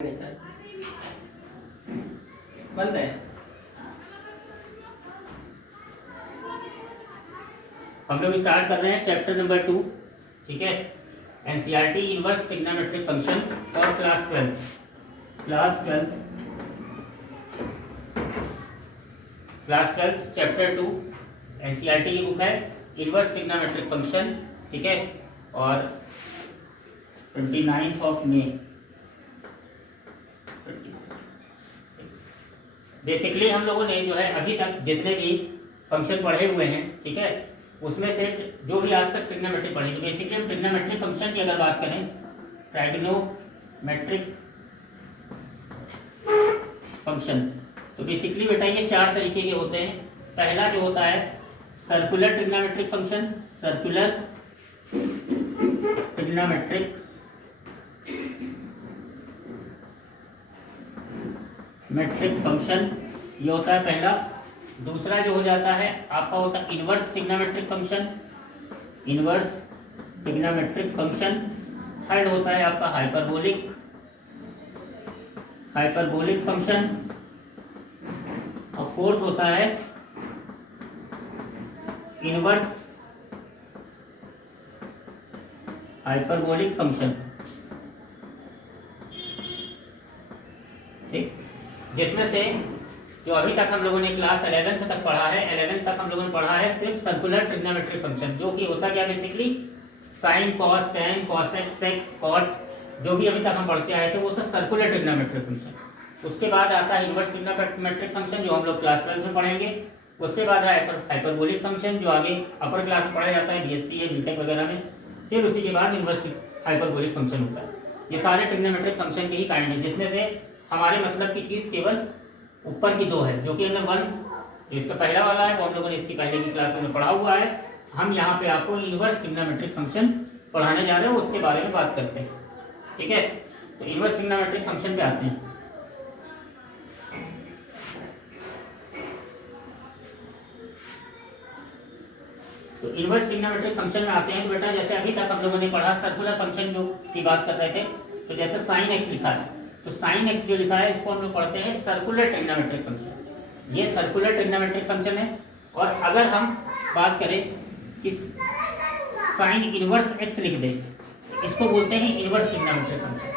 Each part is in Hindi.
बंद है। हम लोग स्टार्ट कर रहे हैं चैप्टर नंबर 2, ठीक है। NCERT inverse trigonometric function for class 12 chapter 2 NCERT की बुक है इनवर्स ट्रिग्नोमेट्रिक फंक्शन, ठीक है। और 29 मई बेसिकली हम लोगों ने जो है अभी तक जितने भी फंक्शन पढ़े हुए हैं, ठीक है, उसमें से जो भी आज तक ट्रिग्नोमेट्री पढ़ी, तो बेसिकली हम ट्रिग्नोमेट्री फंक्शन की अगर बात करें, ट्राइग्नोमेट्रिक फंक्शन, तो बेसिकली बेटा ये 4 तरीके के होते हैं। पहला जो होता है circular trigonometric function, circular trigonometric function, ये होता है पहला। दूसरा जो हो जाता है आपका होता है inverse trigonometric function, inverse trigonometric function. Third होता है आपका हाइपरबोलिक फंक्शन। और फोर्थ होता है इनवर्स हाइपरबोलिक फंक्शन, ठीक। जिसमें से जो अभी तक हम लोगों ने क्लास 11th तक पढ़ा है, 11th तक हम लोगों ने पढ़ा है सिर्फ सर्कुलर ट्रिग्नोमेट्रिक फंक्शन, जो कि होता क्या basically sine, cos, tan, cosec, sec, cot, जो भी अभी तक हम पढ़ते आए थे वो था सर्कुलर ट्रिग्नोमेट्रिक फंक्शन। उसके बाद आता है इनवर्स ट्रिग्नोमेट्रिक फंक्शन, जो हम लोग क्लास 12 में पढ़ेंगे। उसके बाद है हाइपरबोलिक फंक्शन, जो आगे अपर क्लास में पढ़ा जाता है, बीएससी है, बीटेक वगैरह में। फिर उसी के बाद इनवर्स हाइपरबोलिक फंक्शन होता है। ये सारे ट्रिग्नोमेट्रिक फंक्शन के ही काइंड है, जिसमें से हमारे मतलब की चीज़ केवल ऊपर की 2 है, जो कि हमने 1 जो इसका पहला वाला है वो हम लोगों ने इसकी पहले की क्लास में पढ़ा हुआ है। हम यहाँ पे आपको इनवर्स ट्रिग्नोमेट्रिक फंक्शन पढ़ाने जा रहे हैं, उसके बारे में बात करते हैं, ठीक है। तो इनवर्स ट्रिग्नोमेट्रिक फंक्शन पे आते हैं। तो इनवर्स ट्रिग्नोमेट्रिक फंक्शन में आते हैं तो बेटा जैसे अभी तक हम लोगों ने पढ़ा सर्कुलर फंक्शन जो की बात कर रहे थे, तो जैसे साइन एक्स लिखा है, तो साइन एक्स जो लिखा है इसको हम लोग पढ़ते हैं सर्कुलर ट्रिग्नोमेट्रिक फंक्शन। ये सर्कुलर ट्रिग्नोमेट्रिक फंक्शन है। और अगर हम बात करें कि साइन इनवर्स एक्स लिख दें, इसको बोलते हैं इनवर्स ट्रिग्नोमेट्रिक फंक्शन।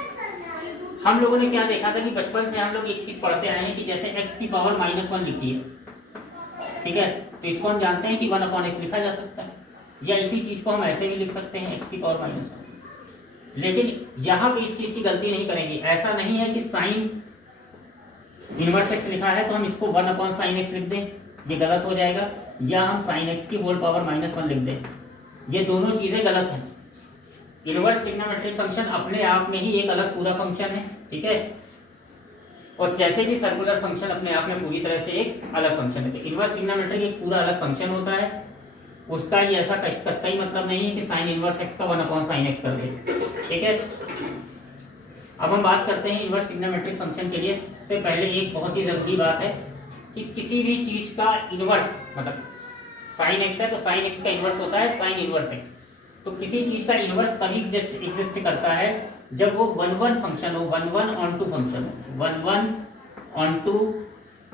हम लोगों ने क्या देखा था कि बचपन से हम लोग एक चीज पढ़ते आए हैं कि जैसे एक्स की पावर -1 लिखी है, ठीक है, तो इसको हम जानते हैं कि 1/x लिखा जा सकता है, या इसी चीज को हम ऐसे भी लिख सकते हैं x की पावर -1। लेकिन यहाँ पे इस चीज की गलती नहीं करेंगे। ऐसा नहीं है कि साइन इनवर्स एक्स लिखा है तो हम इसको 1/sin x लिख दें, ये गलत हो जाएगा। या हम sin x की होल पावर -1 लिख दें, ये दोनों चीजें गलत हैं। इनवर्स ट्रिग्नोमेट्रिक फंक्शन अपने आप में ही एक अलग पूरा फंक्शन है, ठीक है। और जैसे कि सर्कुलर फंक्शन अपने आप में पूरी तरह से एक अलग फंक्शन है, तो इनवर्स ट्रिग्नोमेट्रिक एक पूरा अलग फंक्शन होता है। उसका ये ऐसा कतई मतलब नहीं है कि साइन इनवर्स एक्स का 1/sin x कर दे, ठीक है। अब हम बात करते हैं इनवर्स ट्रिग्नोमेट्रिक फंक्शन के लिए। से पहले एक बहुत ही जरूरी बात है कि किसी भी चीज का इनवर्स, मतलब साइन एक्स है तो साइन एक्स का इनवर्स होता है साइन इनवर्स एक्स। तो किसी चीज का इनवर्स तभी एग्जिस्ट करता है जब वो 1/1 फंक्शन हो, 1/1 फंक्शन हो। 1/1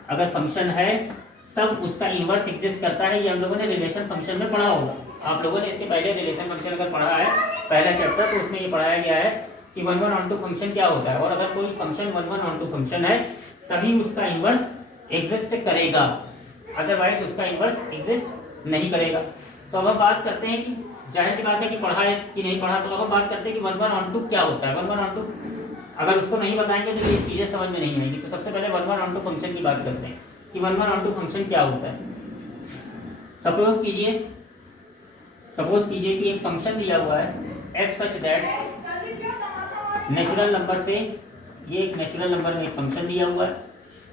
अगर फंक्शन है तब उसका इनवर्स एग्जिस्ट करता है। ये हम लोगों ने रिलेशन फंक्शन में पढ़ा होगा। आप लोगों ने इसके पहले रिलेशन फंक्शन अगर पढ़ा है पहला चैप्टर, तो उसमें ये पढ़ाया गया है कि 1/1 फंक्शन क्या होता है, और अगर कोई फंक्शन 1/1 फंक्शन है तभी उसका इनवर्स एग्जिस्ट करेगा, अदरवाइज उसका इनवर्स एग्जिस्ट नहीं करेगा। तो अब हम बात करते हैं कि जाहिर सी बात है कि पढ़ा है कि नहीं पढ़ा, तो अब हम बात करते हैं कि 1/1 क्या होता है। 1/1 अगर उसको नहीं बताएंगे तो ये चीज़ें समझ में नहीं आएंगी। तो सबसे पहले 1/1 फंक्शन की बात करते हैं कि 1/1 फंक्शन क्या होता है। सपोज कीजिए कि एक फंक्शन दिया हुआ है f such that natural number से, ये एक नेचुरल नंबर में एक फंक्शन दिया हुआ है,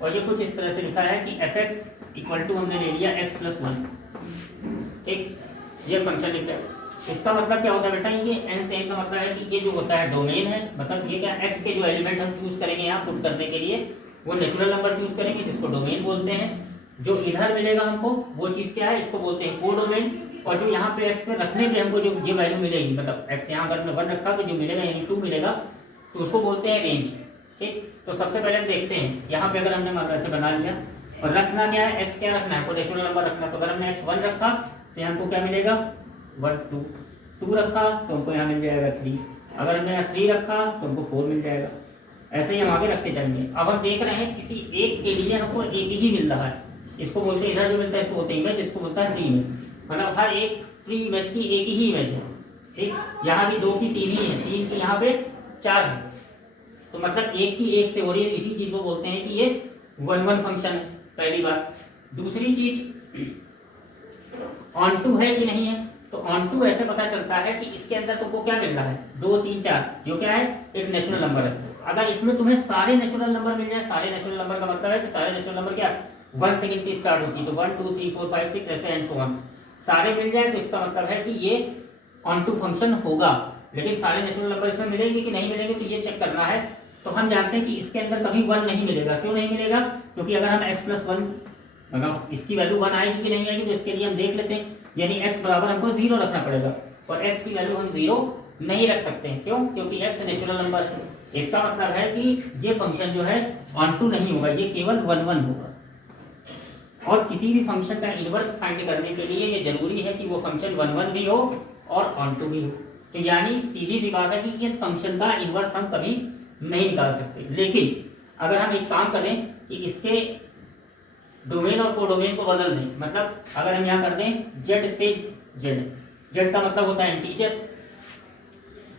और ये कुछ इस तरह से लिखा है कि fx इक्वल टू हमने ले लिया x+1, ठीक। ये फंक्शन लिखा है। इसका मतलब क्या होता है बेटा, ये n से n का मतलब है कि ये जो होता है डोमेन है, मतलब ये क्या x के जो एलिमेंट हम चूज करेंगे यहाँ पुट करने के लिए वो नेचुरल नंबर चूज करेंगे, जिसको डोमेन बोलते हैं। जो इधर मिलेगा हमको वो चीज़ क्या है, इसको बोलते हैं कोडोमेन। और जो यहाँ पे x पे रखने पे हमको जो ये वैल्यू मिलेगी, मतलब x यहाँ अगर 1 रखा तो जो मिलेगा यानी 2 मिलेगा, तो उसको बोलते हैं रेंज, ठीक, तो सबसे पहले हम देखते हैं यहाँ पे अगर हमने मान लो ऐसे बना लिया और रखना क्या है, एक्स क्या रखना है, कोई रेशनल नंबर रखना है। तो अगर हमने एक्स 1 रखा तो यहाँ हमको क्या मिलेगा 1 2, 2 रखा तो हमको यहाँ मिल जाएगा 3, अगर हमने यहाँ 3 रखा तो हमको 4 मिल जाएगा। ऐसे ही हम आगे रखते चलेंगे। अब हम देख रहे हैं किसी एक के लिए हमको एक ही मिल रहा है, इसको बोलते हैं इधर जो मिलता है इसको बोलते हैं इमेज, इसको बोलता है प्री इमेज, मतलब हर एक प्री इमेज की एक ही इमेज है। ठीक, यहाँ भी 2 की 3 ही है, 3 की यहाँ पे 4 है, तो मतलब एक की एक से हो रही है। इसी चीज को बोलते हैं कि ये 1-1 फंक्शन है, पहली बात। दूसरी चीज ऑन टू है कि नहीं है, तो ऑन टू ऐसे पता चलता है कि इसके अंदर तुमको क्या मिल रहा है 2 3 4, जो क्या है एक नेचुरल नंबर है। अगर इसमें तुम्हें सारे नेचुरल नंबर मिल जाए, सारे नेचुरल नंबर का मतलब है कि सारे नेचुरल नंबर क्या 1 से गिनती स्टार्ट होती है, तो 1 2 3 4 5 6 ऐसे एंड सो ऑन, सारे मिल जाए तो इसका मतलब है कि ये ऑन टू फंक्शन होगा। लेकिन सारे नेचुरल नंबर इसमें मिलेंगे कि नहीं मिलेंगे, तो ये चेक करना है। तो हम जानते हैं कि इसके अंदर कभी 1 नहीं मिलेगा। क्यों नहीं मिलेगा, क्योंकि अगर हम x+1 मतलब इसकी वैल्यू 1 आएगी कि नहीं आएगी, तो इसके लिए हम देख लेते हैं, यानी x बराबर हमको 0 रखना पड़ेगा, और x की वैल्यू हम 0 नहीं रख सकते हैं। क्यों, क्योंकि x नेचुरल नंबर है। इसका मतलब है कि ये फंक्शन जो है ऑन टू नहीं होगा, ये केवल 1-1 होगा। और किसी भी फंक्शन का इनवर्स फाइंड करने के लिए ये जरूरी है कि वो फंक्शन 1-1 भी हो और ऑन टू भी हो। तो यानी सीधी सी बात है कि इस फंक्शन का इनवर्स हम कभी नहीं निकाल सकते। लेकिन अगर हम एक काम करें कि इसके डोमेन और कोडोमेन को बदल दें, मतलब अगर हम यहाँ कर दें z से z, z का मतलब होता है इंटीजर।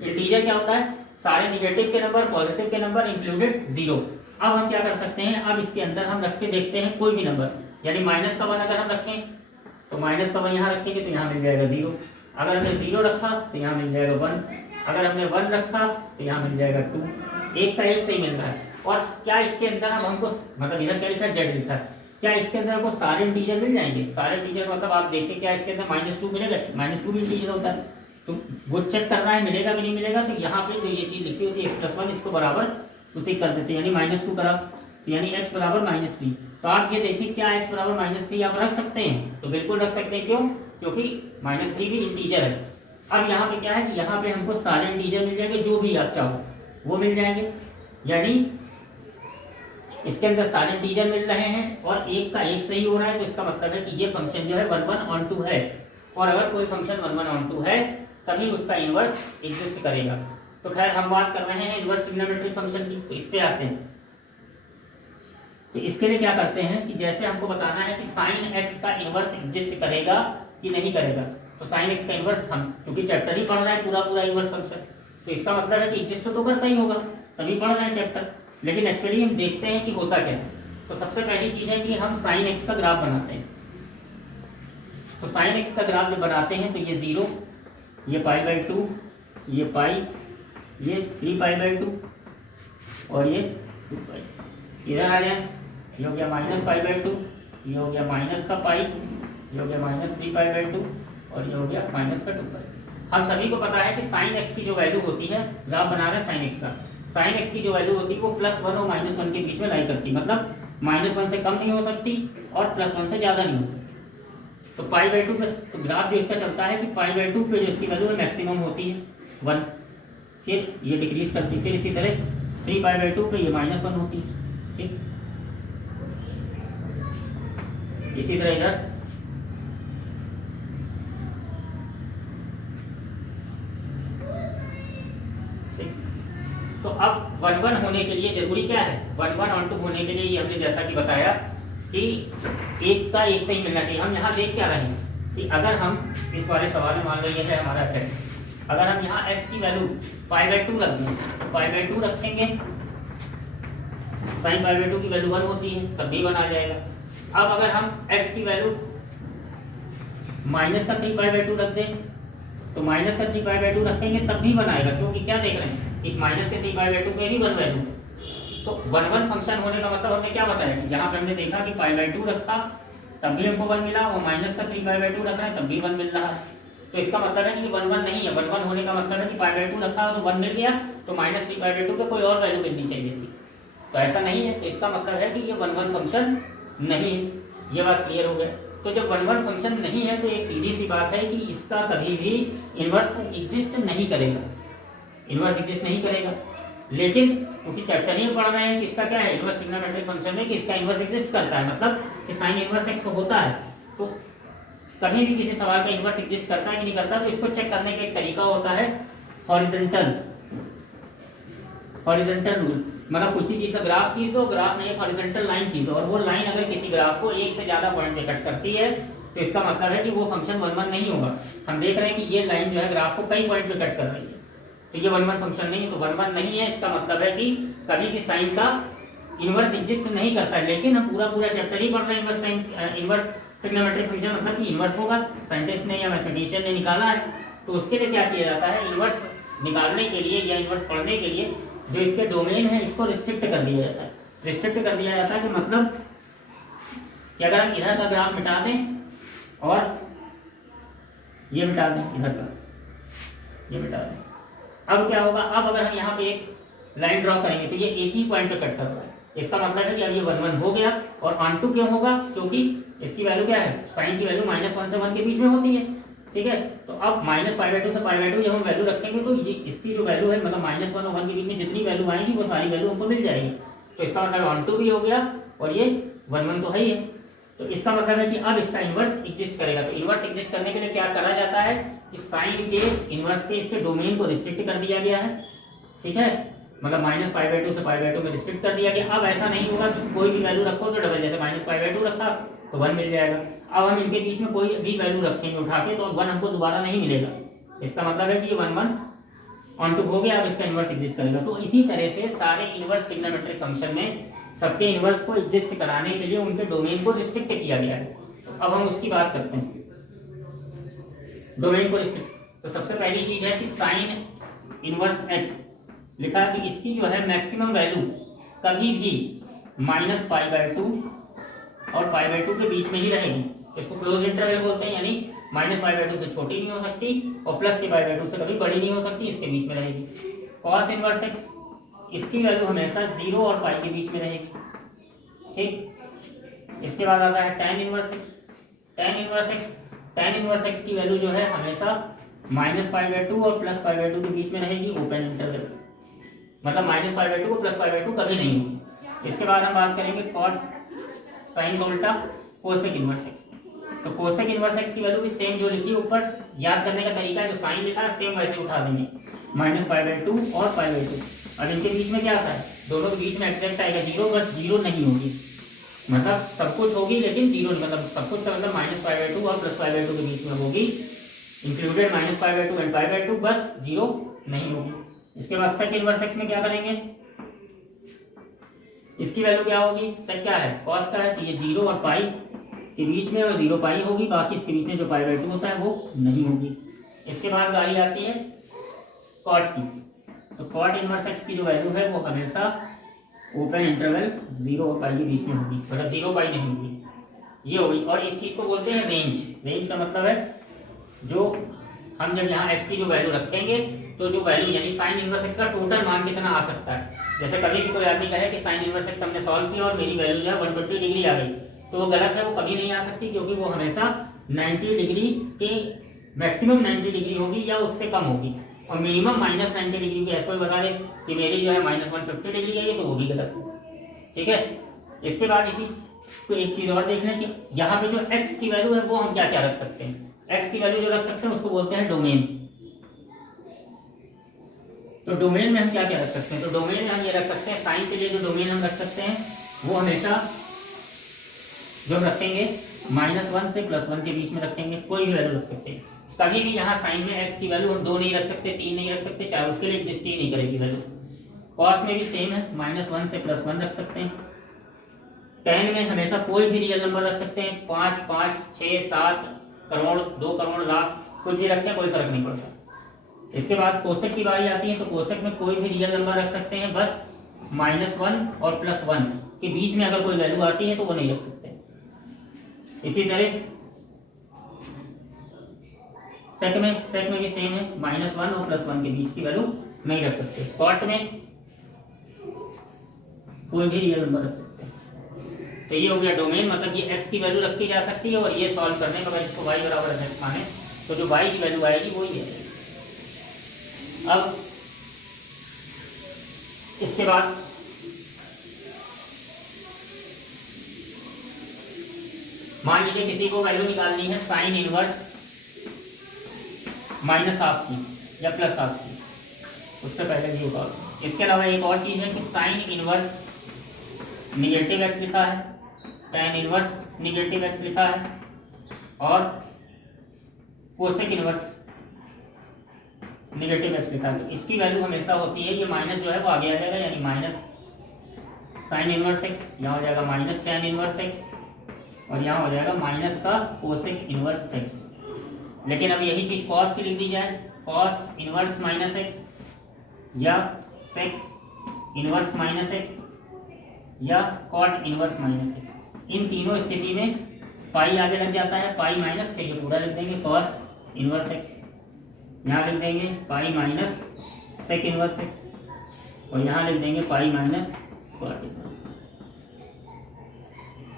इंटीजर क्या होता है, सारे निगेटिव के नंबर, पॉजिटिव के नंबर इंक्लूडेड 0। अब हम क्या कर सकते हैं, अब इसके अंदर हम रख के देखते हैं कोई भी नंबर, यानी माइनस का 1 अगर हम रखें तो माइनस का 1 यहाँ रखेंगे तो यहाँ मिल जाएगा 0, अगर हमने 0 रखा तो यहाँ मिल जाएगा 1, अगर हमने 1 रखा तो यहाँ मिल जाएगा 2, एक का एक सही मिल रहा है। और क्या इसके अंदर अब हमको मतलब इधर क्या लिखा है z लिखा है, क्या इसके अंदर हमको सारे इंटीजर मिल जाएंगे, सारे इंटीजर मतलब आप देखिए क्या इसके अंदर -2 मिलेगा, -2 भी इंटीजर होता है, तो वो चेक करना है मिलेगा कि नहीं मिलेगा। तो यहाँ पे जो ये चीज लिखी होती है x+1, इसको बराबर उसे कर देते हैं, यानी -2 करा, यानी x बराबर -3। तो आप ये देखिए क्या x बराबर -3 आप रख सकते हैं, तो बिल्कुल रख सकते हैं। क्यों, क्योंकि -3 भी इंटीजर है। अब यहाँ पे क्या है कि यहाँ पे हमको सारे इंटीजर मिल जाएंगे, जो भी आप चाहो वो मिल जाएंगे, यानी इसके अंदर सारे इंटीजर मिल रहे हैं और एक का एक सही हो रहा है, तो इसका मतलब है कि ये फंक्शन जो है 1-1 ऑन टू है। और अगर कोई फंक्शन 1-1 ऑन टू है तभी उसका इनवर्स एग्जिस्ट करेगा। तो खैर हम बात कर रहे हैं इनवर्स ट्रिग्नोमेट्रिक फंक्शन की, तो इस पे आते हैं। तो इसके लिए क्या करते हैं कि जैसे हमको बताना है कि साइन एक्स का इनवर्स एग्जिस्ट करेगा कि नहीं करेगा, तो साइन एक्स का इनवर्स हम क्योंकि चैप्टर ही पढ़ रहे हैं पूरा इनवर्स फंक्शन, तो इसका मतलब है कि एग्जिस्ट तो करता ही होगा, तभी पढ़ रहे हैं चैप्टर। लेकिन एक्चुअली हम देखते हैं कि होता क्या है। तो सबसे पहली चीज है कि हम साइन एक्स का ग्राफ बनाते हैं। तो साइन एक्स का ग्राफ जब बनाते हैं तो ये 0, ये π/2, ये पाई, ये 3π/2 और ये 2π। इधर आ जाए, ये हो गया -π/2, ये हो गया माइनस का पाई, ये हो गया -3π/2 और ये हो गया -2π। हम सभी को पता है कि साइन एक्स की जो वैल्यू होती है, ग्राफ बना रहे हैं साइन एक्स का, साइन एक्स की जो वैल्यू होती है वो +1 और -1 के बीच में लाई करती है, मतलब -1 से कम नहीं हो सकती और +1 से ज़्यादा नहीं हो सकती। तो π/2 पे तो ग्राफ जो इसका चलता है कि π/2 पे जो इसकी वैल्यू है मैक्सिमम होती है 1, फिर ये डिक्रीज करती है, फिर इसी तरह 3π/2 पे ये -1 होती है। ठीक, इसी तरह इधर तो अब 1-1 होने के लिए जरूरी क्या है, 1-1 ऑन टू होने के लिए ये हमने जैसा कि बताया कि एक का एक सही मिलना चाहिए। हम यहाँ देख क्या रहे हैं कि अगर हम इस वाले सवाल में मान लो ये है हमारा x, अगर हम यहाँ x की वैल्यू π/2 रख दें तो π/2 रखेंगे, साइन π/2 की वैल्यू 1 होती है तब भी 1 आ जाएगा। अब अगर हम x की वैल्यू -3π/2 रख दें तो -3π/2 रखेंगे तब भी 1 आएगा, क्योंकि क्या देख रहे हैं कि -3π/2 पे भी 1 वैल्यू। तो 1-1 फंक्शन होने का मतलब हमने क्या बताया कि यहाँ पे हमने देखा कि π/2 रखा तब भी हमको 1 मिला, वो -3π/2 रख रहे हैं तब भी 1 मिल रहा है। तो इसका मतलब है कि 1-1 नहीं है, 1-1 होने का मतलब है कि π/2 रखा तो 1 मिल गया, तो -3π/2 पे कोई और वैल्यू मिलनी चाहिए थी, तो ऐसा नहीं है। तो इसका मतलब है कि ये 1-1 फंक्शन नहीं है, ये बात क्लियर हो गया। तो जब 1-1 फंक्शन नहीं है तो एक सीधी सी बात है कि इसका कभी भी इनवर्स एग्जिस्ट नहीं करेगा, इनवर्स एग्जिस्ट नहीं करेगा। लेकिन क्योंकि चैप्टर ही पढ़ रहे हैं कि इसका क्या है इनवर्स ट्रिग्नोमेट्रिक फंक्शन में कि इसका इनवर्स एग्जिस्ट करता है, मतलब कि साइन इनवर्स एक्स होता है। तो कभी भी किसी सवाल का इनवर्स एग्जिस्ट करता है कि नहीं करता, तो इसको चेक करने का एक तरीका होता है हॉरिजॉन्टल रूल। मतलब किसी चीज का ग्राफ खींच दो, ग्राफ में एक हॉरिजॉन्टल लाइन खींच दो, और वो लाइन अगर किसी ग्राफ को एक से ज्यादा पॉइंट पे कट करती है तो इसका मतलब है कि वो फंक्शन 1 1 नहीं होगा। हम देख रहे हैं कि ये लाइन जो है ग्राफ को कई पॉइंट पे कट कर रही है, तो ये 1 1 फंक्शन नहीं है। तो 1 1 नहीं है, इसका मतलब है कि कभी भी साइन का इनवर्स एग्जिस्ट नहीं करता है। लेकिन हम पूरा चैप्टर ही पढ़ रहे हैं इनवर्स ट्रिग्नोमेट्रिक फंक्शन, मतलब कि इनवर्स होगा, साइंटिस्ट ने या मैथमेटिशियन ने निकाला है। तो उसके लिए क्या किया जाता है, इनवर्स निकालने के लिए या इनवर्स पढ़ने के लिए जो इसके डोमेन है इसको रिस्ट्रिक्ट कर दिया जाता है। रिस्ट्रिक्ट कर दिया जाता है कि मतलब कि अगर हम इधर का ग्राफ मिटा दें और ये मिटा दें, इधर का ये मिटा दें, अब क्या होगा, अब अगर हम यहाँ पे एक लाइन ड्रॉ करेंगे तो ये एक ही पॉइंट पे कट कर रहा है। इसका मतलब है कि अब ये 1 1 हो गया। और ऑन टू क्यों होगा, क्योंकि इसकी वैल्यू क्या है, साइन की वैल्यू -1 से 1 के बीच में होती है, ठीक है। तो अब -π/2 से π/2 जब हम वैल्यू रखेंगे तो ये इसकी जो वैल्यू है, मतलब -1 और 1 के बीच में जितनी वैल्यू आएगी वो सारी वैल्यू हमको मिल जाएगी। तो इसका मतलब ऑन टू भी हो गया और ये 1 1 तो है ही है। तो इसका मतलब है कि अब इसका इनवर्स एग्जिस्ट करेगा। तो इनवर्स एग्जिस्ट करने के लिए क्या करा जाता है कि साइन के इनवर्स के इसके डोमेन को रिस्ट्रिक्ट कर दिया गया है, ठीक है। मतलब -π/2 से π/2 में रिस्ट्रिक्ट कर दिया गया। अब ऐसा नहीं होगा कि कोई भी वैल्यू रखो तो डबल, जैसे -π/2 रखा तो 1 मिल जाएगा। अब हम इनके बीच में कोई भी वैल्यू रखेंगे उठा के तो 1 हमको दोबारा नहीं मिलेगा। इसका मतलब है कि ये 1 1 ऑन टू हो गया, अब इसका इनवर्स एग्जिस्ट करेगा। तो इसी तरह से सारे इनवर्स ट्रिग्नोमेट्रिक फंक्शन में सबके इनवर्स को एग्जिस्ट कराने के लिए उनके डोमेन को रिस्ट्रिक्ट किया गया है। अब हम उसकी बात करते हैं, डोमेन को रिस्ट्रिक्ट। तो सबसे पहली चीज है कि साइन इनवर्स एक्स लिखा है कि इसकी जो है मैक्सिमम वैल्यू कभी भी -π/2 और π/2 के बीच में ही रहेगी। तो इसको क्लोज इंटरवल बोलते हैं, यानी -π/2 से छोटी नहीं हो सकती और प्लस के π/2 से कभी बड़ी नहीं हो सकती, इसके बीच में रहेगी। कॉस इनवर्स एक्स, इसकी वैल्यू हमेशा 0 और पाई के बीच में रहेगी, ठीक। इसके बाद आता है tan inverse x. tan inverse x की वैल्यू जो है हमेशा -π/2 और +π/2 के बीच में रहेगी, ओपन इंटरवल। मतलब -π/2 को +π/2 कभी नहीं होगी। इसके बाद हम बात करेंगे कॉट साइन का उल्टा कोसेक इनवर्स एक्स। तो कोसेक इनवर्स एक्स की वैल्यू भी सेम जो लिखी है ऊपर, याद करने का तरीका है, जो साइन लिखा है सेम वैसे उठा देंगे, -π/2 और π/2। अब इनके बीच में क्या आता है, दोनों के बीच में एग्जैक्ट आएगा 0, बस 0 नहीं होगी। मतलब सब कुछ होगी लेकिन 0 नहीं, मतलब सब कुछ का मतलब -π/2 और +π/2 के बीच में होगी, इंक्लूडेड -π/2 एंड π/2, बस 0 नहीं होगी। इसके बाद सेक इनवर्स एक्स में क्या करेंगे, इसकी वैल्यू क्या होगी, सेक क्या है, कॉस का है, तो ये 0 और पाई के बीच में और 0 पाई होगी, बाकी इसके बीच में जो π/2 होता है वो नहीं होगी। इसके बाद गाड़ी आती है कॉट की। तो कॉट इनवर्स एक्स की जो वैल्यू है वो हमेशा ओपन इंटरवल 0 और पाई के बीच में होगी, मतलब 0 पाई नहीं होगी, ये होगी। और इस चीज़ को बोलते हैं रेंज। रेंज का मतलब है जो हम जब यहाँ एक्स की जो वैल्यू रखेंगे तो जो वैल्यू यानी साइन इनवर्स एक्स का टोटल मान कितना आ सकता है। जैसे कभी भी कोई आदमी कहे कि साइन इनवर्स एक्स हमने सॉल्व किया और मेरी वैल्यू जो है 120 डिग्री आ गई, तो वो गलत है, वो कभी नहीं आ सकती, क्योंकि वो हमेशा 90 डिग्री के मैक्सिमम 90 डिग्री होगी या उससे कम होगी, और मिनिमम -90 डिग्री की। ऐसा कोई बता दे कि मेरी जो है -150 डिग्री है, तो वो भी गलत है, ठीक है। इसके बाद इसी को एक चीज़ और देखना कि यहाँ पे जो x की वैल्यू है वो हम क्या क्या रख सकते हैं। x की वैल्यू जो रख सकते हैं उसको बोलते हैं डोमेन। तो डोमेन में हम क्या क्या रख सकते हैं, तो डोमेन में हम ये रख सकते हैं, साइन के लिए जो डोमेन हम रख सकते हैं वो हमेशा जो हम रखेंगे -1 से +1 के बीच में रखेंगे, कोई भी वैल्यू रख सकते हैं। कभी भी यहाँ साइन में x की वैल्यू हम 2 नहीं रख सकते, 3 नहीं रख सकते, 4, उसके लिए एग्जिस्ट ही नहीं करेगी वैल्यू। कॉस में भी सेम है, -1 से +1 रख सकते हैं। टेन में हमेशा कोई भी रियल नंबर रख सकते हैं, 5, 5, 6, 7 करोड़, 2 करोड़, लाख, कुछ भी रखते हैं, कोई फर्क नहीं पड़ता। इसके बाद कोसेक की बारी आती है, तो कोसेक में कोई भी रियल नंबर रख सकते हैं, बस -1 और +1 के बीच में अगर कोई वैल्यू आती है तो वो नहीं रख सकते। इसी तरह सेक में भी सेम है, -1 और +1 के बीच की वैल्यू नहीं रख सकते। कॉट में कोई भी रियल नंबर रख सकते हैं। तो ये हो गया डोमेन, मतलब ये x की वैल्यू रखी जा सकती है, और ये सॉल्व करने के बाद इसको y बराबर x माने तो जो y की वैल्यू आएगी वो ये है। अब इसके बाद मान लीजिए किसी को वैल्यू निकालनी है साइन इनवर्स माइनस हाफ की या प्लस हाफ की, उससे पहले भी होगा। इसके अलावा एक और चीज़ है कि साइन इनवर्स निगेटिव एक्स लिखा है, tan इनवर्स निगेटिव एक्स लिखा है, और कोसेक इनवर्स निगेटिव एक्स लिखा है। तो इसकी वैल्यू हमेशा होती है, ये माइनस जो है वो आगे आ जाएगा, यानी माइनस साइन इनवर्स एक्स, यहाँ हो जाएगा माइनस tan इनवर्स एक्स, और यहाँ हो जाएगा माइनस का कोसेक इनवर्स एक्स। लेकिन अब यही चीज़ कॉस की लिख दी जाए, कॉस इनवर्स माइनस एक्स या सेक इनवर्स माइनस एक्स या कॉट इनवर्स माइनस एक्स, इन तीनों स्थिति में पाई आगे लग जाता है, पाई माइनस, फिर ये पूरा लिख देंगे कॉस इनवर्स एक्स, यहाँ लिख देंगे pi minus sec inverse X, और यहाँ लिख देंगे पाई माइनस कॉट इनवर्स।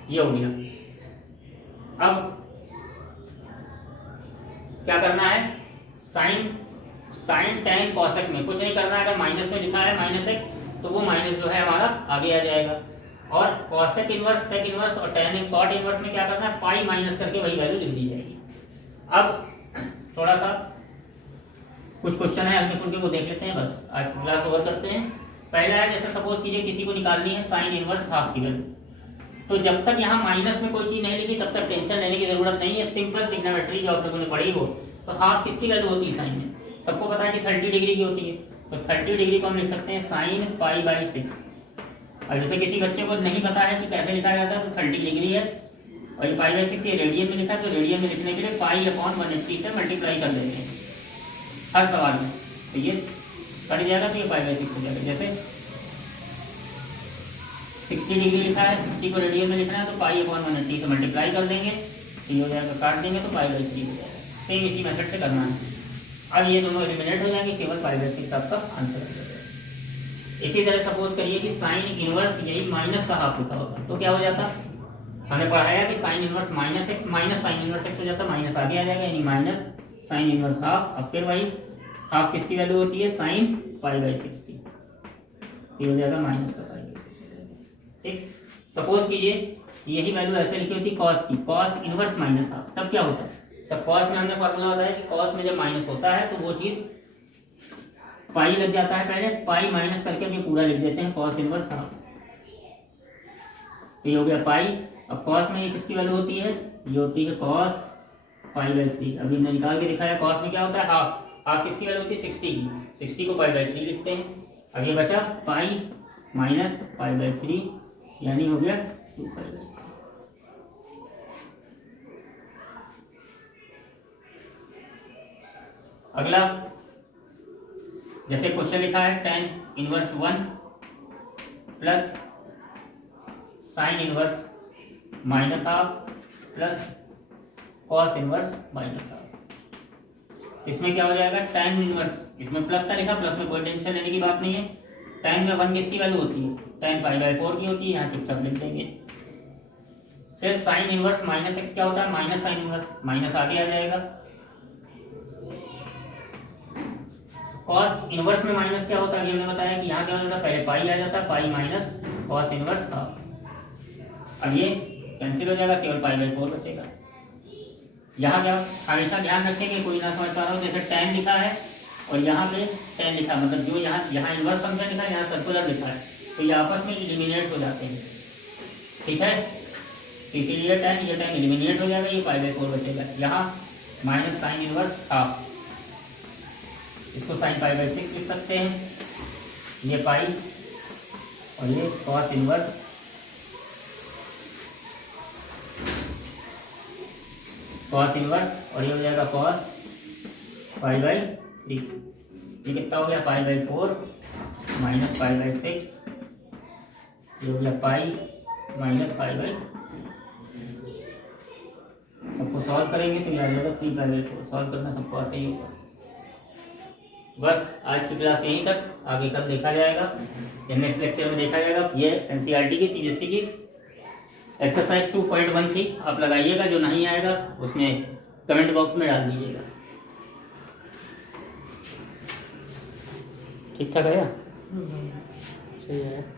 ये हो गया। अब क्या करना है, साइन tan कॉसेक में कुछ नहीं करना है। अगर माइनस में लिखा है माइनस एक्स तो वो माइनस जो है हमारा आगे आ जाएगा, और कॉसेक इनवर्स सेक इनवर्स और tan कॉट इनवर्स में क्या करना है, पाई माइनस करके वही वैल्यू लिख दी जाएगी। अब थोड़ा सा कुछ क्वेश्चन है हल्के फुल्के, को देख लेते हैं, बस आज क्लास ओवर करते हैं। पहला है, जैसे सपोज कीजिए किसी को निकालनी है साइन इनवर्स हाफ की वैल्यू, तो जब तक यहाँ माइनस में कोई चीज़ नहीं लिखी तब तक टेंशन लेने की जरूरत नहीं है। सिंपल ट्रिग्नोमेट्री जो आप लोगों ने पढ़ी हो, तो हाफ किसकी वैल्यू होती है साइन में, सबको पता है कि 30 डिग्री की होती है, तो 30 डिग्री को हम लिख सकते हैं साइन π/6। और जैसे किसी बच्चे को नहीं पता है कि कैसे लिखा जाता है, तो 30 डिग्री है और ये π/6 ये रेडियन में लिखा है, तो रेडियन में लिखने के लिए π/180 से मल्टीप्लाई कर देते हैं हर सवाल में, तो ये कट जाएगा, तो ये π/6 हो जाएगा। जैसे 60 डिग्री लिखा है, 60 को रेडियन में लिखना है, तो π/180 से मल्टीप्लाई कर देंगे, तो ये हो जाएगा, काट देंगे तो π/3 हो जाएगा। सेम इसी मेथड से करना है। अब ये दोनों एलिमिनेट हो जाएंगे, केवल π/6 आपका आंसर हो जाएगा। इसी तरह सपोज करिए कि साइन इनवर्स यही माइनस का हाफ लिखा होता, तो क्या हो जाता, हमने पढ़ाया कि sine inverse minus x minus sine inverse x हो जाता, माइनस आगे आ जाएगा, यानी माइनस साइन इनवर्स हाफ। अब फिर वही हाफ किसकी वैल्यू होती है, साइन π/6 की, ये हो जाएगा माइनस का π/6। ठीक, सपोज कीजिए यही वैल्यू ऐसे लिखी होती कॉस की, कॉस इनवर्स माइनस हाफ, तब क्या होता है, तब कॉस में हमने फॉर्मूला बताया कि कॉस में जब माइनस होता है तो वो चीज़ पाई लग जाता है, पहले पाई माइनस करके हम ये पूरा लिख देते हैं कॉस इनवर्स हाफ, ये हो गया पाई। अब कॉस में ये किसकी वैल्यू होती है, ये होती है कॉस π/3। अभी हमने निकाल के दिखाया कॉस में क्या होता है हाफ, हाफ किसकी वैल्यू होती है 60 की, 60 को π/3 लिखते हैं। अब ये बचा पाई माइनस π/3, यानी हो गया 2π/3। अगला, जैसे क्वेश्चन लिखा है tan inverse 1 plus sine inverse minus half plus cos inverse minus half, इसमें क्या हो जाएगा, tan इनवर्स, इसमें प्लस का लिखा, प्लस में कोई टेंशन लेने की बात नहीं है। tan में 1 किसकी वैल्यू होती है, tan π/4 की होती है, यहाँ चुपचाप लिख देंगे। फिर साइन इनवर्स माइनस एक्स क्या होता है, माइनस साइन इनवर्स, माइनस आगे आ जाएगा। कॉस इनवर्स में माइनस क्या होता है, अभी हमने बताया कि यहाँ क्या हो जाता है, पहले पाई आ जाता है, pi minus cos inverse half. अब ये कैंसिल हो जाएगा, केवल π/4 बचेगा। यहाँ क्या हमेशा ध्यान रखेंगे, कोई ना समझ पा रहा हो, जैसे tan लिखा है और यहाँ पे tan लिखा, मतलब जो यहाँ इनवर्स फंक्शन लिखा है, यहाँ सर्कुलर लिखा है, तो ये आपस में इलिमिनेट हो जाते हैं। ठीक है, इसीलिए ये tan इलिमिनेट हो जाएगा, ये π/4 बचेगा। यहाँ माइनस साइन इनवर्स हाफ, इसको साइन π/6 लिख सकते हैं, ये पाई और ये कॉस इनवर्स और ये हो जाएगा कॉस π/3। ये कितना हो गया, π/4 माइनस π/6, ये हो गया पाई माइनस π/3। सबको सॉल्व करेंगे तो ये आ जाएगा 3π/4। सॉल्व करना सबको आता ही होगा। बस आज की क्लास यहीं तक, आगे कल देखा जाएगा या नेक्स्ट लेक्चर में देखा जाएगा। ये एनसीईआरटी की सीबीएसई की एक्सरसाइज 2.1 थी, आप लगाइएगा, जो नहीं आएगा उसमें कमेंट बॉक्स में डाल दीजिएगा। ठीक ठाक है। सही है।